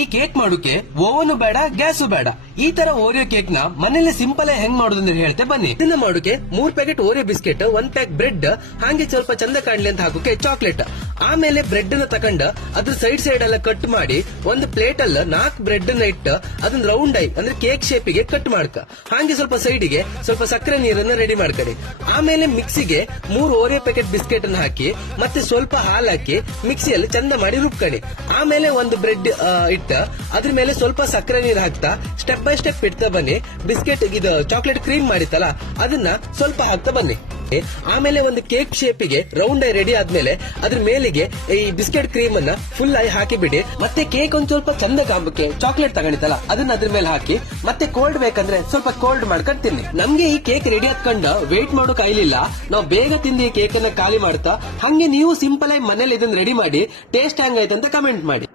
ಈ ಕೇಕ್ ಮಾಡೋಕೆ ಓವನ್ ಬೇಡ ಗ್ಯಾಸು ಬೇಡ. ಈ ತರ ಓರಿಯೋ ಕೇಕ್ ನ ಮನೇಲಿ ಸಿಂಪಲ್ ಆಗಿ ಹೆಂಗ್ ಮಾಡೋದು ಅಂತ ಹೇಳ್ತೆ ಬನ್ನಿ. ಇದನ್ನ ಮಾಡೋಕೆ 3 packet Oreo biscuit, 1 pack bread, ಹಾಗೆ ಸ್ವಲ್ಪ ಚಂದ ಕಾಣ್ಲಿ ಅಂತ ಹಾಕೋಕೆ ಚಾಕ್ಲೇಟ್. ಆಮೇಲೆ ಬ್ರೆಡ್ ನ ತಕೊಂಡ ಅದ್ರ ಸೈಡ್ ಎಲ್ಲ ಕಟ್ ಮಾಡಿ ಒಂದು ಪ್ಲೇಟ್ ಅಲ್ಲ 4 ಬ್ರೆಡ್ ನ ಇಟ್ಟು ಅದನ್ನ ರೌಂಡ್ ಆಗಿ ಅಂದ್ರೆ ಕೇಕ್ ಶೇಪ್ ಗೆ ಕಟ್ ಮಾಡ್ಕ. ಹಾಗೆ ಸ್ವಲ್ಪ ಸೈಡ್ಗೆ ಸ್ವಲ್ಪ ಸಕ್ಕರೆ ನೀರನ್ನ ರೆಡಿ ಮಾಡ್ಕೊಳ್ಳಿ. ಆಮೇಲೆ ಮಿಕ್ಸಿಗೆ 3 ಓರಿಯೋ ಪ್ಯಾಕೆಟ್ ಬಿಸ್ಕೆಟ್ ಅನ್ನ ಹಾಕಿ ಮತ್ತೆ ಸ್ವಲ್ಪ ಹಾಲು ಹಾಕಿ ಮಿಕ್ಸಿಯಲ್ಲಿ ಚಂದ ಮಾಡಿ ರುಬ್ಕೊಳ್ಳಿ. ಆಮೇಲೆ ಒಂದು ಬ್ರೆಡ್ ಇಟ್ಟ ಅದ್ರ ಮೇಲೆ ಸ್ವಲ್ಪ ಸಕ್ಕರೆ ನೀರು ಹಾಕ್ತಾ ಸ್ಟೆಪ್ ಬೈ ಸ್ಟೆಪ್ ಇಡ್ತಾ ಬನ್ನಿ. ಬಿಸ್ಕೆಟ್ ಇದು ಚಾಕ್ಲೇಟ್ ಕ್ರೀಮ್ ಮಾಡಿತ್ತಲ್ಲ ಅದನ್ನ ಸ್ವಲ್ಪ ಹಾಕ್ತಾ ಬನ್ನಿ. ಆಮೇಲೆ ಒಂದು ಕೇಕ್ ಶೇಪ್ ಗೆ ರೌಂಡ್ ಆಗಿ ರೆಡಿ ಆದ್ಮೇಲೆ ಅದ್ರ ಮೇಲಿಗೆ ಈ ಬಿಸ್ಕೆಟ್ ಕ್ರೀಮ್ ಅನ್ನ ಫುಲ್ ಆಗಿ ಹಾಕಿ ಬಿಡಿ. ಮತ್ತೆ ಕೇಕ್ ಒಂದ್ ಸ್ವಲ್ಪ ಚಂದ ಕಾಂಬಕ್ಕೆ ಚಾಕ್ಲೇಟ್ ತಗೊಂಡಿತ್ತಲ್ಲ ಅದನ್ನ ಅದ್ರ ಮೇಲೆ ಹಾಕಿ ಮತ್ತೆ ಕೋಲ್ಡ್ ಬೇಕಂದ್ರೆ ಸ್ವಲ್ಪ ಕೋಲ್ಡ್ ಮಾಡ್ಕೊಂಡು ತಿನ್ನಿ. ನಮ್ಗೆ ಈ ಕೇಕ್ ರೆಡಿ ಆದ್ಕೊಂಡ ವೇಟ್ ಮಾಡೋಕ್ ಆಗ್ಲಿಲ್ಲ. ನಾವು ಬೇಗ ತಿಂದು ಈ ಕೇಕ್ ಅನ್ನ ಖಾಲಿ ಮಾಡ್ತಾ ಹಂಗೆ ನೀವು ಸಿಂಪಲ್ ಆಗಿ ಮನೇಲಿ ಇದನ್ನ ರೆಡಿ ಮಾಡಿ ಟೇಸ್ಟ್ ಹೆಂಗಾಯ್ತು ಅಂತ ಕಮೆಂಟ್ ಮಾಡಿ.